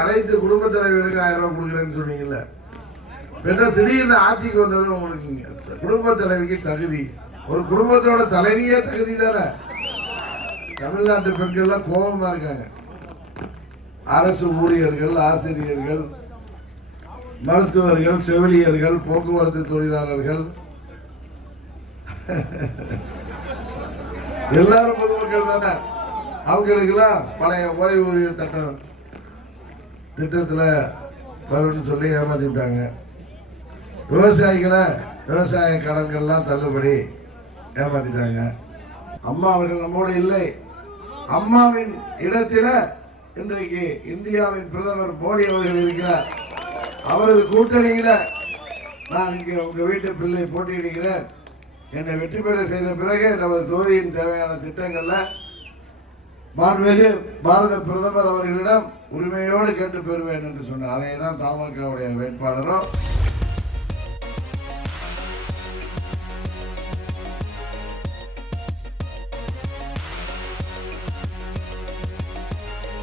அனைத்து குடும்ப தலைவர்களுக்கு 1000 ரூபாய் கொடுக்குறேன்னு சொன்னீங்கல்ல, பெற்ற திடீர்னு ஆட்சிக்கு வந்தது உங்களுக்கு குடும்ப தலைவிக்கு தகுதி, ஒரு குடும்பத்தோட தலைவியே தகுதி தானே. தமிழ்நாட்டு பெண்கள்லாம் கோபமா இருக்காங்க. அரசு ஊழியர்கள், ஆசிரியர்கள், மருத்துவர்கள், செவிலியர்கள், போக்குவரத்து தொழிலாளர்கள் எல்லாரும் பொதுமக்கள் தானே. அவங்களுக்கெல்லாம் பழைய ஓய்வூதிய திட்டத்தில் வரும்னு சொல்லி ஏமாத்தி விட்டாங்க. விவசாயிகளை விவசாய கடன்கள்லாம் தள்ளுபடி ஏமாத்திட்டாங்க. அம்மா அவர்கள் நம்மோடு இல்லை. அம்மாவின் இடத்தில இன்றைக்கு இந்தியாவின் பிரதமர் மோடி அவர்கள் இருக்கிறார். அவரது கூட்டணியில நான் இங்கே உங்க வீட்டு பிள்ளை போட்டியிடுகிறேன். என்னை வெற்றி பெற செய்த பிறகு நமது தொகுதியின் தேவையான திட்டங்கள்ல மாண்புமிகு பாரத பிரதமர் அவர்களிடம் உரிமையோடு கேட்டு பெறுவேன் என்று சொன்னார். அதை தான் தமாகவுடைய வேட்பாளரும்